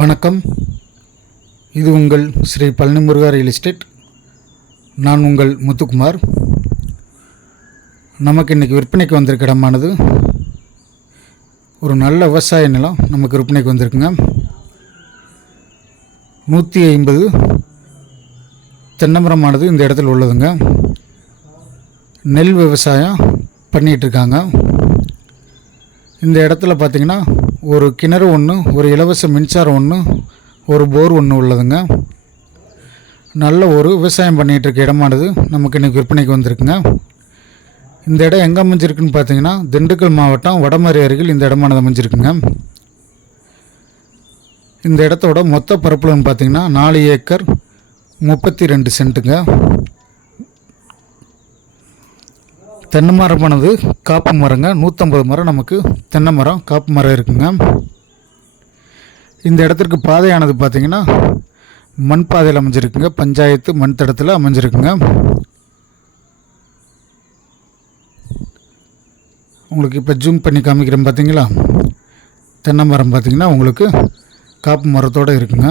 வணக்கம். இது உங்கள் ஸ்ரீ பழனி முருகா ரியல் எஸ்டேட். நான் உங்கள் முத்துக்குமார். நமக்கு இன்றைக்கி விற்பனைக்கு வந்திருக்க இடமானது ஒரு நல்ல விவசாய நிலம் நமக்கு விற்பனைக்கு வந்திருக்குங்க. 150 தென்னமரமானது இந்த இடத்துல உள்ளதுங்க. நெல் விவசாயம் பண்ணிகிட்ருக்காங்க. இந்த இடத்துல பார்த்திங்கன்னா ஒரு கிணறு ஒன்று, ஒரு இலவச மின்சாரம் ஒன்று, ஒரு போர் ஒன்று உள்ளதுங்க. நல்ல ஒரு விவசாயம் பண்ணிகிட்ருக்க இடமானது நமக்கு இன்றைக்கி விற்பனைக்கு வந்திருக்குங்க. இந்த இடம் எங்கே அமைஞ்சிருக்குன்னு பார்த்தீங்கன்னா திண்டுக்கல் மாவட்டம் வடமரை அருகில் இந்த இடமானது அமைஞ்சிருக்குங்க. இந்த இடத்தோட மொத்த பரப்புலன்னு பார்த்திங்கன்னா 4 ஏக்கர் 32 சென்ட்டுங்க. தென்னை மரமானது காப்பு மரங்க. 150 மரம் நமக்கு தென்னை மரம் காப்பு மரம் இருக்குங்க. இந்த இடத்திற்கு பாதையானது பார்த்திங்கன்னா மண் பாதையில் அமைஞ்சிருக்குங்க. பஞ்சாயத்து மண் தடத்தில் அமைஞ்சிருக்குங்க. உங்களுக்கு இப்போ ஜூம் பண்ணி காமிக்கிறேன் பார்த்தீங்களா. தென்னை மரம் பார்த்திங்கன்னா உங்களுக்கு காப்பு மரத்தோடு இருக்குங்க.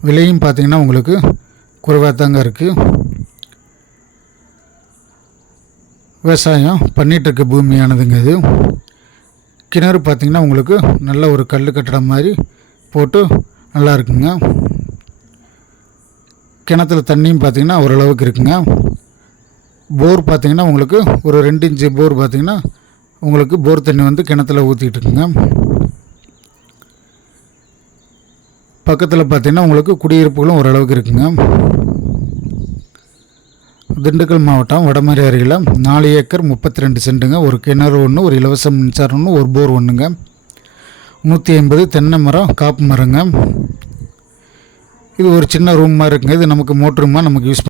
விலையும் பார்த்திங்கன்னா உங்களுக்கு குறைவாக தாங்க இருக்குது. விவசாயம் பண்ணிகிட்ருக்க பூமியானதுங்க இது. கிணறு பார்த்திங்கன்னா உங்களுக்கு நல்ல ஒரு கல் கட்டடம் மாதிரி போட்டு நல்லா இருக்குங்க. கிணத்துல தண்ணியும் பார்த்திங்கன்னா ஓரளவுக்கு இருக்குங்க. போர் பார்த்திங்கன்னா உங்களுக்கு ஒரு 2 இன்ச்சு போர் பார்த்திங்கன்னா உங்களுக்கு போர் தண்ணி வந்து கிணத்துல ஊற்றிட்டு இருக்குங்க. பக்கத்தில் பார்த்திங்கன்னா உங்களுக்கு குடியிருப்புகளும் ஓரளவுக்கு இருக்குங்க. திண்டுக்கல் மாவட்டம் வடமரை அருகில் 4 ஏக்கர் 32 சென்ட்டுங்க. ஒரு கிணறு ஒன்று, ஒரு இலவச மின்சாரம் ஒன்று, ஒரு போர் ஒன்றுங்க. 150 தென்னை மரம் காப்பு மரங்க. இது ஒரு சின்ன ரூம் மாதிரி இருக்குங்க. இது நமக்கு மோட்ரு ரூமாக நமக்கு யூஸ்